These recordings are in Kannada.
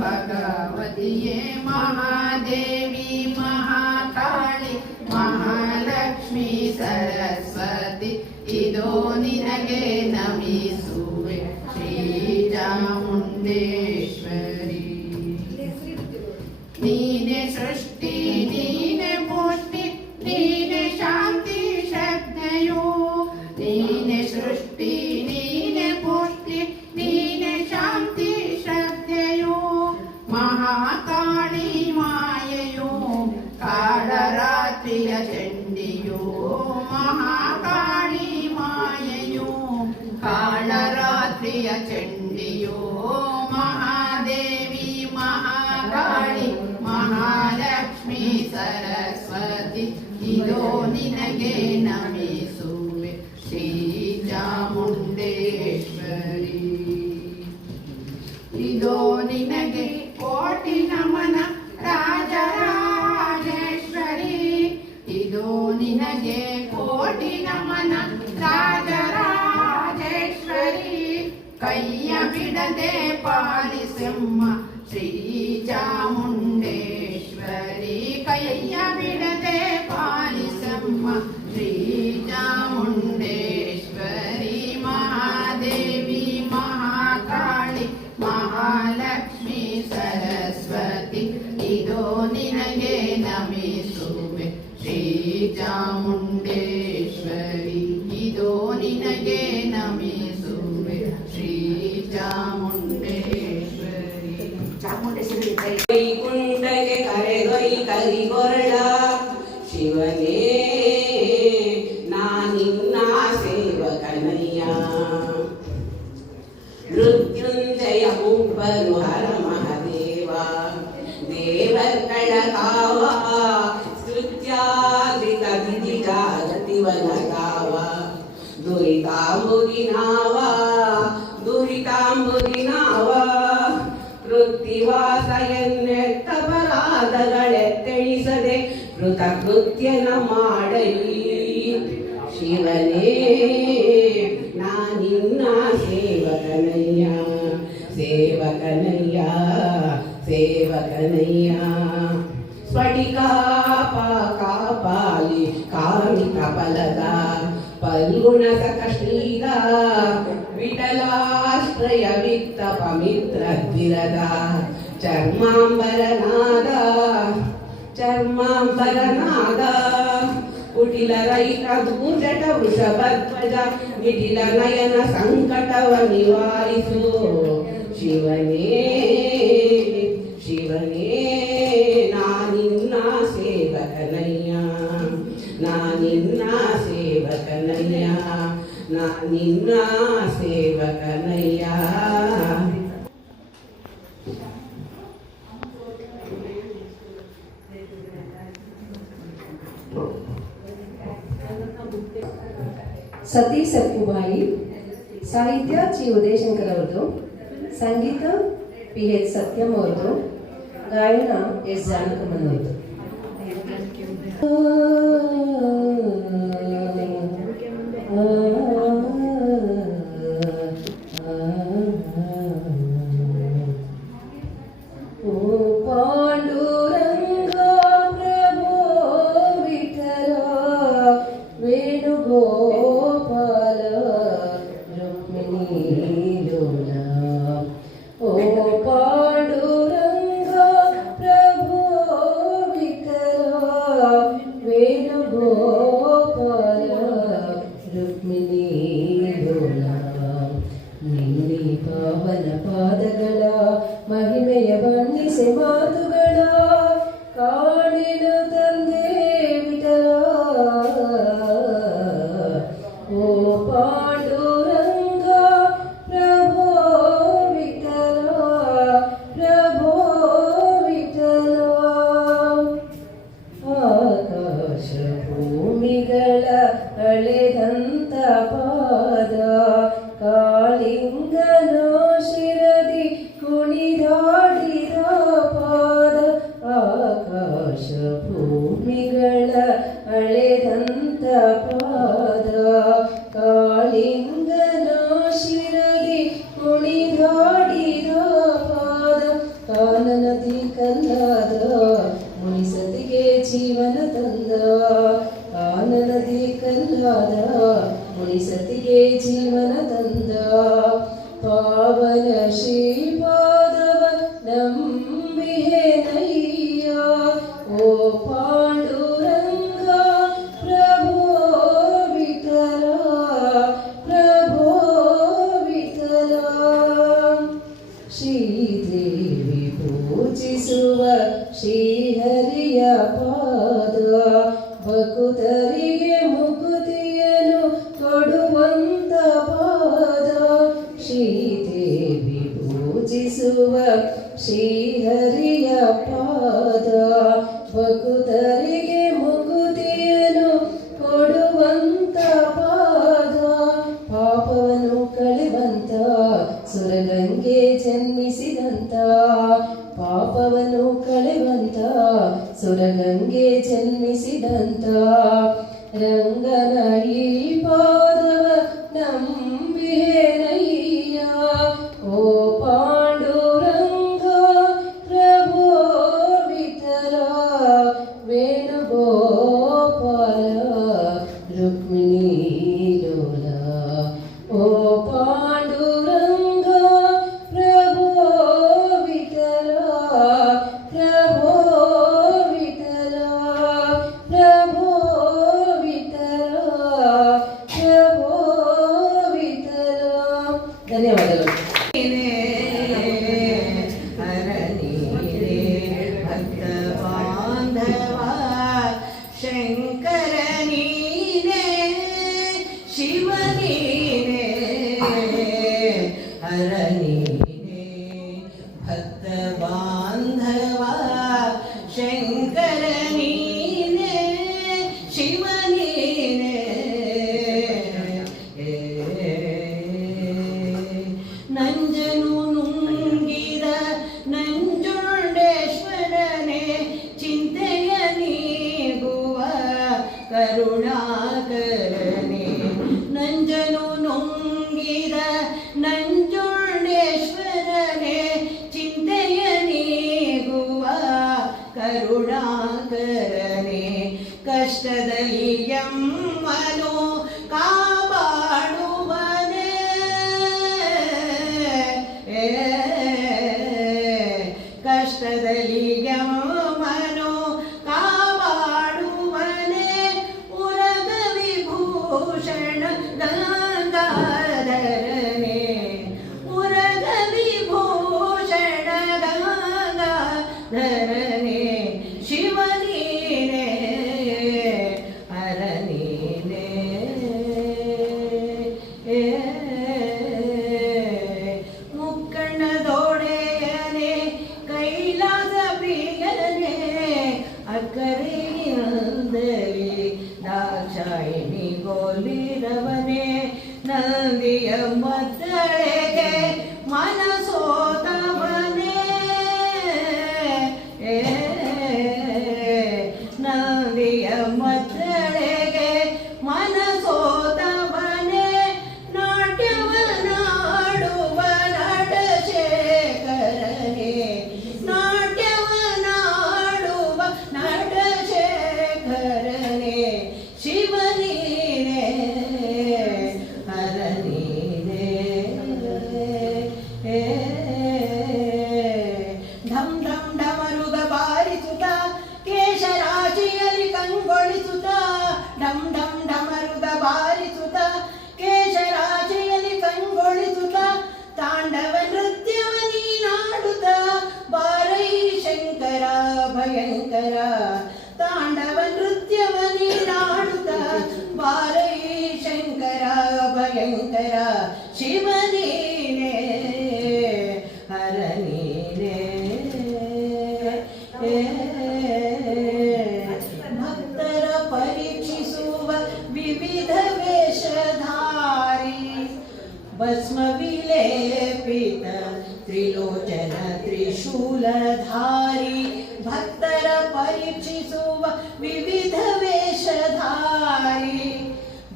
ಭಗವತಿಯೇ ಮಹಾದೇವಿ ಮಹಾಕಾಳಿ ಮಹಾಲಕ್ಷ್ಮಿ ಸರಸ್ವತಿ ಇದೋ ನಿನಗೆ ನಮಿಸುವೆ ಶ್ರೀ ಚಾಮುಂಡೇಶ್ವರಿ. ನೀನೆ ಸೃಷ್ಟಿ ನೀನೆ ಪುಷ್ಟಿ ನೀನೆ ಶಾಂತಿ ಶ್ರದ್ಧೆಯು. ನೀನೆ ಸೃಷ್ಟಿ ನೀನೆ ಪುಷ್ಟಿ ನೀನೆ ಶಾಂತಿ ಶ್ರದ್ಧೆಯು. ಮಹಾಕಾಳಿ ಮಾಯೆಯು ಕಾಳರಾತ್ರಿಯ ಚಂಡಿಯು. ಮಹಾಕಾಳಿ ಮಾಯೆಯು ಕಾಳರಾತ್ರಿಯ ಚಂಡಿಯು. ಮಹಾದೇವಿ ಮಹಾಕಾಳಿ ಮಹಾಲಕ್ಷ್ಮಿ ಸರಸ್ವತಿ ಇದೋ ನಿನಗೆ ನಮಿಸುವೆ ಶ್ರೀ ಚಾಮುಂಡೇಶ್ವರಿ. ಇದೋ ನಿನಗೆ ಕೋಟಿ ನಮನ ರಾಜರಾಜೇಶ್ವರಿ. ಇದೋ ನಿನಗೆ ಕೋಟಿ ನಮನ ರಾಜರಾಜೇಶ್ವರಿ. ಕೈಯ ಬಿಡದೆ ಪಾಲಿಸೆಮ್ಮ ಶ್ರೀ ಚಾಮುಂಡೇಶ್ವರಿ. ಕೈಯ ಬಿಡದೆ ಪಾಲಿಸೆಮ್ಮ ಶ್ರೀ ಚಾಮುಂಡೇಶ್ವರಿ. ಮಹಾದೇವಿ ಮಹಾಕಾಳಿ ಮಹಾಲಕ್ಷ್ಮಿ ಸರಸ್ವತಿ ಇದೋ ನಿನಗೆ ನಮಿಸುವೆ ಶ್ರೀ ಚಾಮುಂಡೇಶ್ವರಿ. ಇದೋ ನಿನಗೆ ನಮಿಸುವೆ ಶ್ರೀ ಚಾಮುಂಡೇಶ್ವರಿ. ಚಾಮುಂಡೇಶ್ವರಿ ವೈಕುಂಠಕ್ಕೆ ಕರೆದೊಯ್ ಕರಿಗೊರಳ ಶಿವನೇ ನಾನಿನ್ನ ಸೇವಕನಯ್ಯ. ಮೃತ್ಯುಂಜಯ ಮುಬ್ಬರು ಹರ ಮಹದೇವ ದೇವರ್ಗಳ ಕಾವ ಸ್ತುತ್ಯಾದ್ರಿತ ವಿಧಿ ಜಾಗತಿವನ ಕಾವ. ದುರಿತಾಂಬುದಿನಾವ ದುರಿತಾಂಬುದಿನಾವ ಕೃತ್ತಿವಾಸ ಎನ್ನೆತ್ತಪರಾಧಗಳೆತ್ತೆಣಿಸದೆ ಕೃತಕೃತ್ಯನ ಮಾಡೈ. ಶಿವನೇ ನಾನಿನ್ನ ಸೇವಕನಯ್ಯ ಸೇವಕನಯ್ಯ ಸೇವಕನಯ್ಯ. ಸ್ಫಟಿಕಾಪಾಲಿ ಕಾಮಿತ ಫಲದ ಪಲ್ಗುಣ ಸಕಶ್ರೀದ ವಿಠಲಾಶ್ರಯ ವಿತ್ತ ಪಮಿತ್ರ ದ್ವಿರದ ಚರ್ಮಾಂಬರನಾದ ಚರ್ಮಾಂಬರನಾದ. ಕುಟಿಲ ರೈತ ದೂರ್ಜಟ ವೃಷಭಧ್ವಜ ನಿಟಿಲ ನಯನ ಸಂಕಟವ ನಿವಾರಿಸು. ಶಿವನೇ ಶಿವನೇ ನಾನಿನ್ನ ಸೇವಕನಯ್ಯ ನಾನಿನ್ನ ಸೇವಕನಯ್ಯ ನಾನಿನ್ನ ಸೇವಕನಯ್ಯ. ಸತಿ ಸಕ್ಕುಬಾಯಿ, ಸಾಹಿತ್ಯ ಚಿ ಉದಯಶಂಕರ್ ಅವರದು, ಸಂಗೀತ PH ಸತ್ಯಂ ಅವರದು, ಗಾಯನ ಎಸ್ ಜಾನಕಮ್ಮನ್ ಅವರದು. ಪಾವನ ಪಾದಗಳ ಮಹಿಮೆಯ ಬಣ್ಣಿಸೆ ಮಾತುಗಳ ಕಾಣಿನು ತಂದೆ ವಿಠಲ. ಓ ಪಾಂಡುರಂಗ ಪ್ರಭೋ ವಿಠಲ ಪ್ರಭೋ ವಿಠಲ. ಆಕಾಶ ಭೂಮಿಗಳ ಅಳೆದಂತ ಪಾದ ಕಾಳಿಂಗನೋ ಶಿರದಿ ಕುಣಿದಾಡಿದ ಪಾದ. ಶ್ರೀಹರಿಯ ಪಾದ ಭಕ್ತರಿಗೆ ಮುಕುತಿಯನ್ನು ಕೊಡುವಂತ ಪಾದ ಶ್ರೀದೇವಿ ಪೂಜಿಸುವ ಶ್ರೀಹರಿಯ ಪಾದ ಭಕ್ತರಿಗೆ ಮುಕುತಿಯನ್ನು ಕೊಡುವಂತ ಪಾದ ಪಾಪವನ್ನು ಕಳೆವಂತ ಸುರಗಂಗೆ ಜನ್ಮಿಸಿದಂತ ಪಾಪವನ್ನು ಕಳೆವಂತ ಸುರಗಂಗೆ ಜನ್ಮಿಸಿದಂತ ರಂಗನ ಈ ಪಾದವ ನಂಬಿಹೇನಯ್ಯ ಓ ಪಾಂಡುರಂಗ ಪ್ರಭೋ ವಿಠಲ ವೇಣುಗೋಪಾಲ ರುಕ್ಮಿಣಿ ಲೋಲ ಓ ಪಾಂಡುರಂಗ ಪ್ರಭೋ ವಿಠಲ ಪ್ರಭೋ ವಿಠಲ ಪ್ರಭೋ ವಿಠಲ ಪ್ರಭೋ ವಿಠಲ. ಧನ್ಯವಾದಗಳು. ಭಕ್ತ ಬಾಂಧವ ಶಂಕರ ನೀನೇ ಶಿವ ನೀನೇ ಹರ ನೀನೇ ಭಕ್ತ ಬಾಂಧವ ಶಂಕರ ನೀನೇ ಶಿವ ನೀನೇ ನಂಜನು ನುಂಗಿದ ನಂಜುಂಡೇಶ್ವರನೇ ಚಿಂತೆಯ ನೀಗುವ ಕರುಣಾಕರನೇ ನಂಜನು ನುಂಗಿದ ನಂಜುಂಡೇಶ್ವರನೇ ಚಿಂತೆಯ ನೀಗುವ ಕರುಣಾಕರನೇ ಕಷ್ಟದಲ್ಲಿ ಎಮ್ಮನು ಕಾಪಾಡುವನೇ ಕಷ್ಟದಲ್ಲಿ ಎಮ್ಮನು ಕಾಪಾಡುವನೇ ಉರಗ ವಿಭೂಷಣ ಗಂಗಾಧರನೇ ಉರಗ ವಿಭೂಷಣ ಗಂಗಾಧರನೇ ಶಿವ ನೀನೇ ಹರ ನೀನೇ ಮುಕ್ಕಣ್ಣದೊಡೆಯನೇ ಕೈಲಾಸ ಪ್ರಿಯನೇ ಅಕ್ಕರೆಯಿಂದಲೇ ದಾಕ್ಷಾಯಿಣಿ ಗೋಲಿರವನೇ ನಂದಿಯ ಮದ್ದಳೆಗೆ ಮನಸೋತವನೇ ನಂದಿಯ ಮದ್ದಳೆಗೆ ಮನಸೋತವನೇ ನಾಟ್ಯವನಾಡುವ ನಟಶೇಖರನೇ ನಾಟ್ಯವನಾಡುವ ನಟಶೇಖರನೇ ಶಿವ ನೀನೇ ಹರ ನೀನೇ ಢಂ ಢಂ ಢಮರುಗ ಬಾರಿಸುತ್ತ ಕೇಶರಾಶಿಯಲ್ಲಿ ಕಂಗೊಳಿಸುತ್ತ ಢಂ ಢಂ ಢಮರುಗ ಬಾರಿಸುತ್ತ ಕೇಶರಾಶಿಯಲ್ಲಿ ಕಂಗೊಳಿಸುತ್ತ ತಾಂಡವ ನೃತ್ಯವ ನೀನಾಡುತ್ತ ಬಾರೈ ಶಂಕರ ಭಯಂಕರ ತಾಂಡವ ನೃತ್ಯವ ನೀನಾಡುತ್ತ ಬಾರೈ ಶಂಕರ ಭಯಂಕರ ಶಿವ ನೀನೇ ಹರ ನೀನೇ ಭಕ್ತರ ಪರೀಕ್ಷಿಸುವ ವಿವಿಧ ವೇಷಧಾರಿ ಭಸ್ಮ ವಿಲೇಪಿತ ತ್ರಿಲೋಚನ ತ್ರಿಶೂಲಧಾರಿ ಭಕ್ತರ ಪರೀಕ್ಷಿಸುವ ವಿವಿಧ ವೇಷಧಾರಿ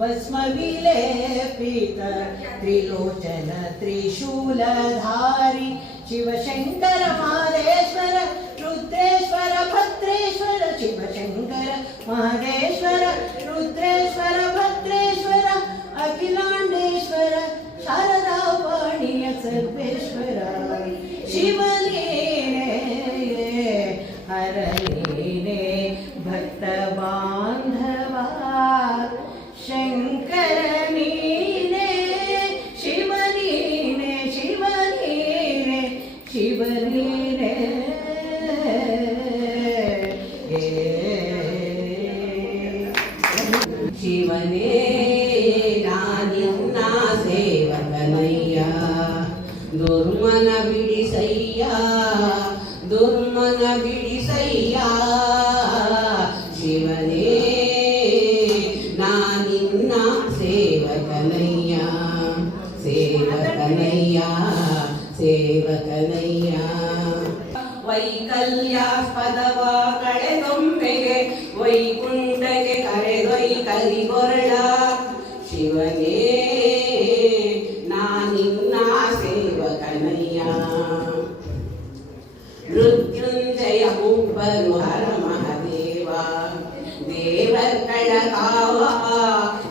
ಭಸ್ಮ ವಿಲೇಪಿತ ತ್ರಿಲೋಚನ ತ್ರಿಶೂಲಧಾರಿ ಶಿವಶಂಕರ ಮಹದೇಶ್ವರ ರುದ್ರೇಶ್ವರ ಭದ್ರೇಶ್ವರ ಶಿವಶಂಕರ ಮಹದೇಶ್ವರ ರುದ್ರೇಶ್ವರ ಭದ್ರೇಶ್ವರ ಅಖಿಲಾಂಡೇಶ್ವರ ಶಾರದಾ ವಾಣಿಯ ಸರ್ವೇಶ್ವರ ಶಿವ ನೀನೇ ಹರ ನೀನೇ ಭಕ್ತ ಬಾಂಧವ ಶಂಕರ ನೀನೇ ಶಿವ ನೀನೇ ಶಿವ ನೀನೇ ಶಿವ ನೀನೇ ದುರ್ಮನ ಬಿಡಿಸಯ್ಯ ಶಿವನೇ ನಾನಿನ್ನ ಸೇವಕನಯ್ಯ ಸೇವಕನಯ್ಯ ಸೇವಕನಯ್ಯ ವೈಕಲ್ಯಾಸ್ಪದವ ಕಳೆದೊಮ್ಮೆಗೆ ವೈಕುಂಠಕ್ಕೆ ಕರೆದೊಯ್ ಕರಿಗೊರಳ ಶಿವನೇ ನಾನಿನ್ನ ಸೇವಕನಯ್ಯ ಮೃತ್ಯುಂಜಯ ಮುಬ್ಬರು ಹರ ಮಹದೇವ ದೇವರ್ಗಳ ಕಾವ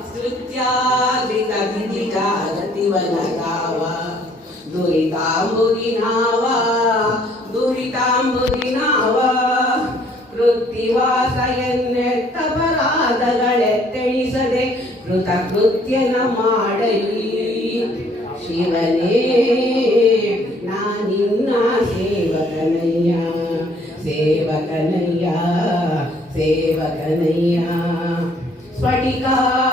ಸ್ತುತ್ಯಾದ್ರಿತ ವಿಧಿ ಜಾಗತಿವನ ಕಾವ ದುರಿತಾಂಬುದಿನಾವ ದುರಿತಾಂಬುದಿನಾವ ಕೃತ್ತಿವಾಸ ಎನ್ನೆತ್ತಪರಾಧಗಳೆತ್ತೆಣಿಸದೆ ಕೃತಕೃತ್ಯನ ಮಾಡೈ ಶಿವನೇ ನಾನಿನ್ನ ಸೇವಕನಯ್ಯ ಸೇವಕನಯ್ಯ ಸೇವಕನಯ್ಯ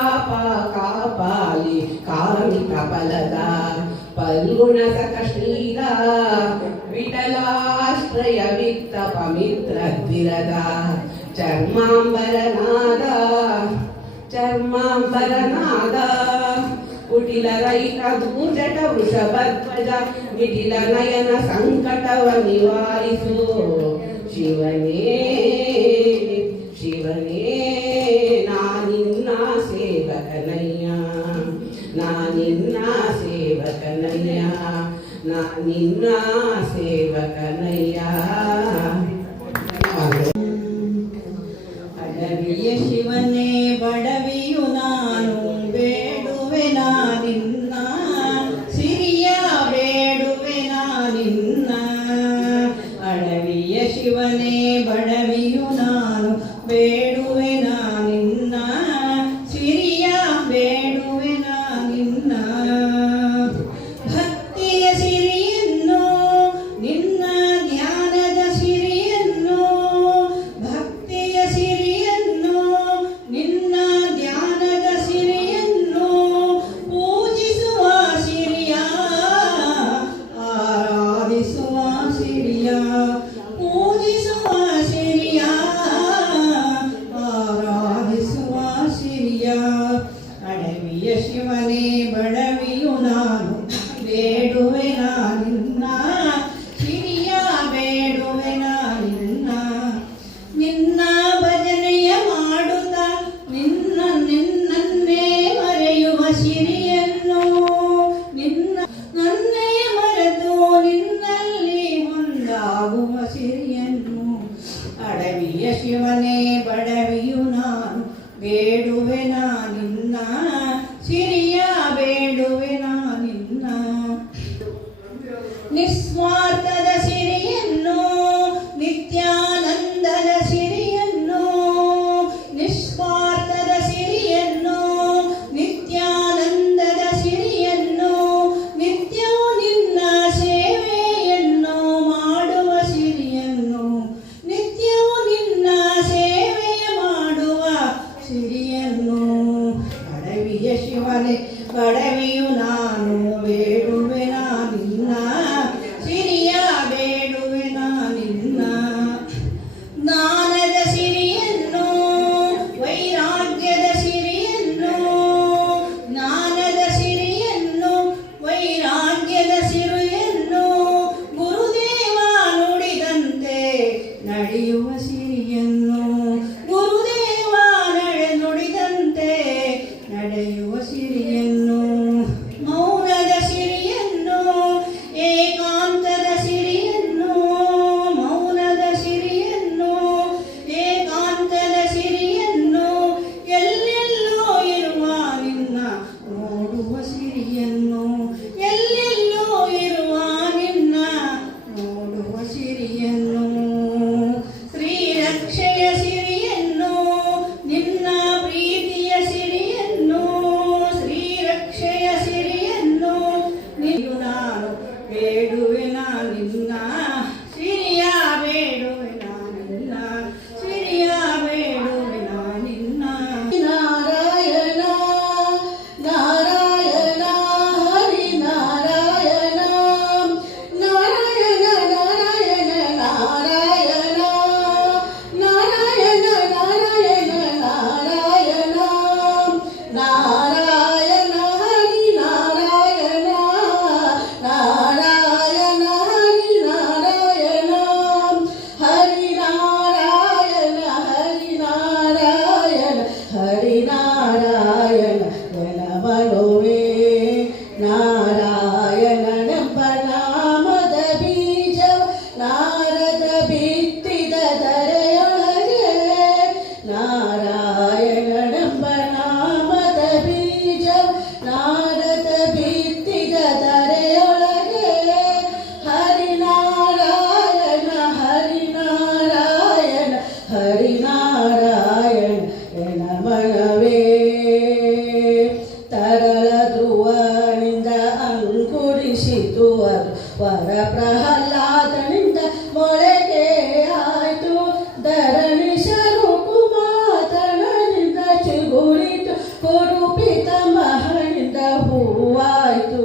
ಸ್ಫಟಿಕಾಪಾಲಿ ಕಾಮಿಕ ಫಲದ ಪಲ್ಗುಣ ಸಕಶ್ರೀದ ವಿಠಲಾಶ್ರಯ ವಿತ್ತ ಪವಿತ್ರ ದ್ವಿರದ ಚರ್ಮಾಂಬರನಾದ ಚರ್ಮಾಂಬರನಾದ ಕುಟಿಲ ರೈತ ದೂಜಟ ವೃಷಭಧ್ವಜ ನಿಟಿಲ ನಯನ ಸಂಕಟವ ನಿವಾರಿಸು ಶಿವನೇ ಶಿವನೇ ನಾನಿನ್ನ ಸೇವಕನಯ್ಯ ನಾನಿನ್ನ ಸೇವಕನಯ್ಯ ನಾನಿನ್ನ ಸೇವಕನಯ್ಯ ಅಡವಿಯ ಶಿವನೇ ಬಡವಿಯು ನಾನು ಬೇಡುವೆ ನಾನಿನ್ನ ಸಿರಿಯ ಬೇಡುವೆ ನಾನಿನ್ನ ಅಡವಿಯ ಶಿವನೇ ಬಡವಿಯು ನಾನು ಬೇಡುವೆ ನಾನಿನ್ನ ಸಿರಿಯ ಬೇಡುವೆ ನಾನಿನ್ನ ಭಕ್ತಿಯ ಸಿರಿಯನ್ನು ನಿನ್ನ ಧ್ಯಾನದ ಸಿರಿಯನ್ನು ಭಕ್ತಿಯ ಸಿರಿಯನ್ನು ನಿನ್ನ ಧ್ಯಾನದ ಸಿರಿಯನ್ನು ಪೂಜಿಸುವ ಸಿರಿಯ ಆರಾಧಿಸುವ ಸಿರಿಯ ಪೂಜಿಸುವ ಸಿರಿಯ ಆರಾಧಿಸುವ ಸಿರಿಯ ಅಡವಿಯ ಶಿವನೇ ಬಡವಿಯು ನಾನು ಬೇಡುವೆ ನಾನಿನ್ನ ಸಿರಿಯ ಬೇಡುವೆ ನಾನಿನ್ನ ನಿನ್ನ ಭಜನೆಯ ಮಾಡುತ್ತ ನಿನ್ನನ್ನೇ ಮರೆಯುವ ಸಿರಿಯನ್ನು ನನ್ನೇ ಮರೆತು ನಿನ್ನಲ್ಲಿ ಒಂದಾಗುವ ಸಿರಿಯನ್ನು ಅಡವಿಯ ಶಿವನೇ ಬಡವಿಯು ನಾನು ಬೇಡುವೆ ನಾನಿನ್ನ ಸಿರಿಯ ಬೇಡುವೆ ನಾನಿನ್ನ ನಿಸ್ವಾರ್ಥದ ಸಿರಿಯನ್ನು ನಿತ್ಯಾನಂದದ ಸಿರಿಯನ್ನು ನಿಸ್ವಾರ್ಥದ ಸಿರಿಯನ್ನು ನಿತ್ಯಾನಂದದ ಸಿರಿಯನ್ನು ನಿತ್ಯವೂ ನಿನ್ನ ಸೇವೆಯನ್ನು ಮಾಡುವ ಸಿರಿಯನ್ನು ನಿತ್ಯವೂ ನಿನ್ನ ಸೇವೆಯ ಮಾಡುವ ಸಿರಿಯನ್ನು ಅಡವಿಯ ಶಿವನೇ ಬಡವಿಯು ನಾನು ಬೇಡುವೆ ನಾನಿನ್ನ ಸಿರಿಯ ಬೇಡುವೆ ನಾನಿನ್ನ ಜ್ಞಾನದ ಸಿರಿಯನ್ನು ವೈರಾಗ್ಯದ ಸಿರಿಯನ್ನು ಜ್ಞಾನದ ಸಿರಿಯನ್ನು ವೈರಾಗ್ಯದ ಸಿರಿಯನ್ನು ಗುರುದೇವ ನುಡಿದಂತೆ ನಡೆಯುವ ಸಿರಿಯನ್ನು ಗುರುದೇವ ನುಡಿದಂತೆ ನಡೆಯುವ ಸಿರಿಯನ್ನು ಮೌನದ ಸಿರಿಯನ್ನು ಏಕಾಂತದ ಸಿರಿಯನ್ನು ಮೌನದ ಸಿರಿಯನ್ನು ಏಕಾಂತದ ಸಿರಿಯನ್ನು ಎಲ್ಲೆಲ್ಲೋ ಇರುವ ನಿನ್ನ ನೋಡುವ ಸಿರಿಯನ್ನು ಎಲ್ಲೆಲ್ಲೋ ಇರುವ ನಿನ್ನ ನೋಡುವ ಸಿರಿಯನ್ನು ಶ್ರೀರಕ್ಷೆಯ ಸಿರಿಯನ್ನು ನಿನ್ನ ಪ್ರೀತಿಯ ಸಿರಿಯನ್ನು ಶ್ರೀರಕ್ಷೆಯ ಸಿರಿಯನ್ನು ನೀವು ನಾನು ಬೇಡುವೆ ನಾನಿನ್ನ ಸಿರಿಯ ಬೇಡುವೆ ನಾನಿನ್ನ ಸಿರಿಯ ಬೇಡುವೆ ನಾನಿನ್ನ ನಾರಾಯಣ ನಾರಾಯಣ ಹರಿ ನಾರಾಯಣ ನಾರಾಯಣ ನಾರಾಯಣ ಬಿತ್ತಿದ ಧರೆಯೊಳಗೆ ನಾರಾಯಣನೆಂಬ ನಾಮದ ಬೀಜ ನಾರದ ಬಿತ್ತಿದ ಧರೆಯೊಳಗೆ ಹರಿನಾರಾಯಣ ಹರಿನಾರಾಯಣ ಹರಿನಾರಾಯಣ ಮನವೇ ತರಳ ಧ್ರುವನಿಂದ ಅಂಕುರಿಸಿತು ಅದು ವರ ಪ್ರಹ್ಲಾದನಿಂದ ಮೊಳೆಗೆ ಆಯ್ತು ಧರಣಿಶರು ಕುಮಾತನಿಂದ ಚಿಗುರಿತು ಕುರುಪಿತ ಮಹನಿಂದ ಹೂವಾಯ್ತು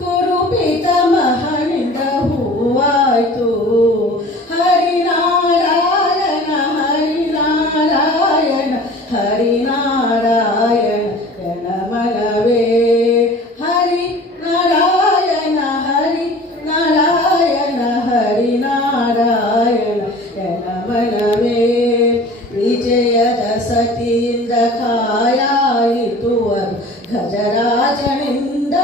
ಕುರುಪಿತ ಮಹನಿಂದ ಹೂವಾಯ್ತು ಹರಿನಾರಾಯಣ ಹರಿನಾರಾಯಣ ಹರಿನಾರಾಯಣ ಮನವೇ ಹರಿ ನಾರಾಯಣ ಹರಿ ನಾರಾಯಣ ಹರಿನಾರಾಯಣ ಮನವೇ ವಿಜಯದ ಸತಿಯಿಂದ ಕಾಯಾಯಿತು ಅದು ಗಜರಾಜನಿಂದ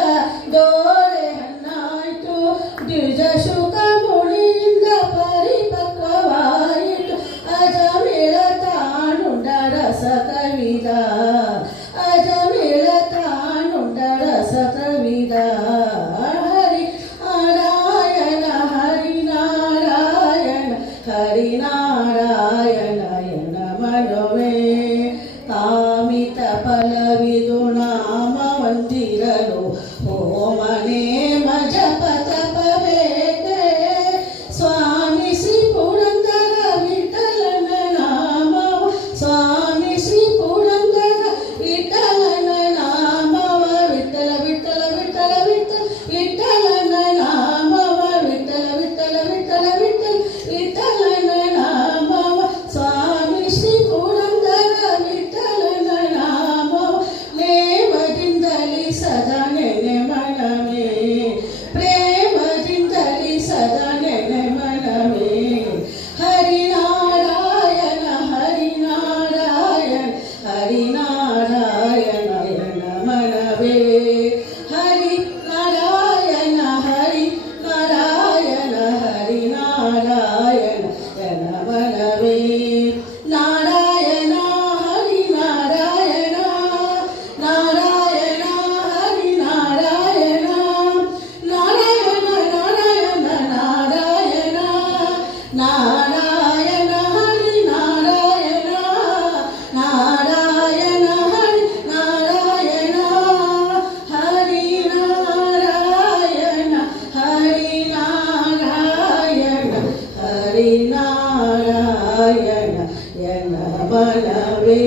ದೋರೆ ಹಣ್ಣಾಯಿತು ದ್ವಿಜ ಶುಕ ಮುಳಿಯಿಂದ ಪರಿಪಕ್ವವಾಯಿತು ಅಜಮೇಳ ತಾನುಂಡ ರಸ ಕವಿದ ಅಜಮೇಳ ತಾನುಂಡ ರಸ ಕವಿದ ಹರಿ ನಾರಾಯಣ ಹರಿನಾರಾಯಣ ಹರಿನಾರಾಯಣ ಮನವೇ ಕಾಮಿತ ಫಲವಿದು ನಾಮ ಹೊಂದಿರಲು ಓಮನೆ ಜಪ ತಪಬೇಕೆ ಸ್ವಾಮಿಸಿ ಪುರಂದರ ವಿಠಲನ ನಾಮವ ಸ್ವಾಮಿಸಿ ಪುರಂದರ ವಿಠಲನ ನಾಮವ ವಿಠಲ ವಿಠಲ ವಿಠಲ ವಿಠಲ ವಿಠಲನ ನಾಮವ ವಿಠಲ ವಿಠಲ ವಿಠಲ ವಿಠಲ ವಿಠಲನ ನಾಮವ ಸ್ವಾಮಿ ಶ್ರೀ ಪುರಂದರ ವಿಠಲನ ನಾಮವ ನೇಮದಿಂದಲಿ ಸದಾ ನೆನೆ ಮನವೇ ಪ್ರೇಮದಿಂದಲಿ ಸದಾ ನೆನೆ ಮನವೇ ಹರಿನಾರಾಯಣ ಹರಿನಾರಾಯಣ ಹರಿನಾರಾಯಣ ಮನವೇ ಹರಿ ನಾರಾಯಣ ಹರಿ ನಾರಾಯಣ ಹರಿನಾರಾಯಣ ಮನವೇ ನಾರಾಯಣ ಹರಿ ನಾರಾಯಣ ನಾರಾಯಣ ಹರಿ ನಾರಾಯಣ ನಾರಾಯಣ ನಾರಾಯಣ ನಾರಾಯಣ ನಾರಾಯಣ ಹರಿ ನಾರಾಯಣ ನಾರಾಯಣ ಹರಿ ನಾರಾಯಣ ಹರಿ ನಾರಾಯಣ ಹರಿ ನಾರಾಯಣ ಹರಿ ನಾರಾಯಣ ಮನವೇ